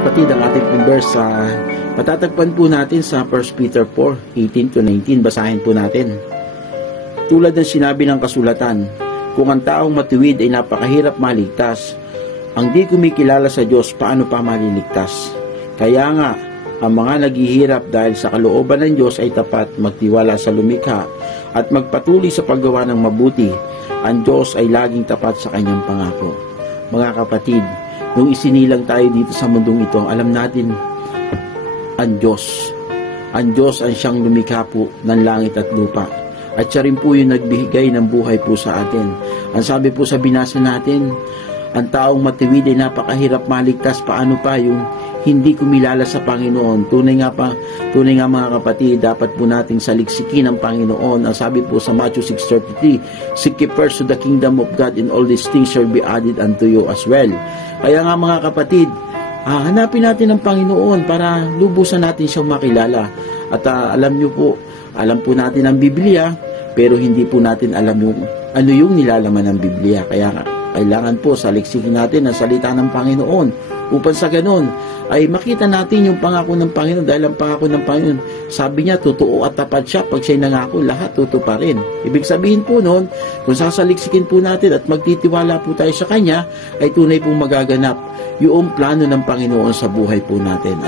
kapatid, ang ating pong verse sa matatagpuan po natin sa 1 Peter 4:18-19. Basahin po natin. Tulad ng sinabi ng kasulatan, kung ang taong matuwid ay napakahirap maligtas, ang di kumikilala sa Diyos, paano pa maliligtas? Kaya nga, ang mga naghihirap dahil sa kalooban ng Diyos ay tapat magtiwala sa lumikha at magpatuloy sa paggawa ng mabuti. Ang Diyos ay laging tapat sa kanyang pangako. Mga kapatid, nung isinilang tayo dito sa mundong ito, alam natin ang Diyos. Ang Diyos ang siyang lumikha po ng langit at lupa. At siya rin po yung nagbigay ng buhay po sa atin. Ang sabi po sa binasa natin, ang taong matuwid ay napakahirap maligtas, paano pa yung hindi kumilala sa Panginoon. Tunay nga mga kapatid, dapat po nating saliksikin ang Panginoon. Ang sabi po sa Matthew 6:33, seek ye first the kingdom of God, and all these things shall be added unto you as well. Kaya nga mga kapatid, hanapin natin ang Panginoon para lubusan natin siyang makilala. At alam po natin ang Biblia, pero hindi po natin alam ano yung nilalaman ng Biblia. Kaya kailangan po saliksikin natin ang salita ng Panginoon upang sa ganun ay makita natin yung pangako ng Panginoon. Dahil ang pangako ng Panginoon, sabi niya, totoo at tapat siya. Pag siya'y nangako, lahat tutuparin. Ibig sabihin po nun, kung sasaliksikin po natin at magtitiwala po tayo sa Kanya, ay tunay pong magaganap yung plano ng Panginoon sa buhay po natin.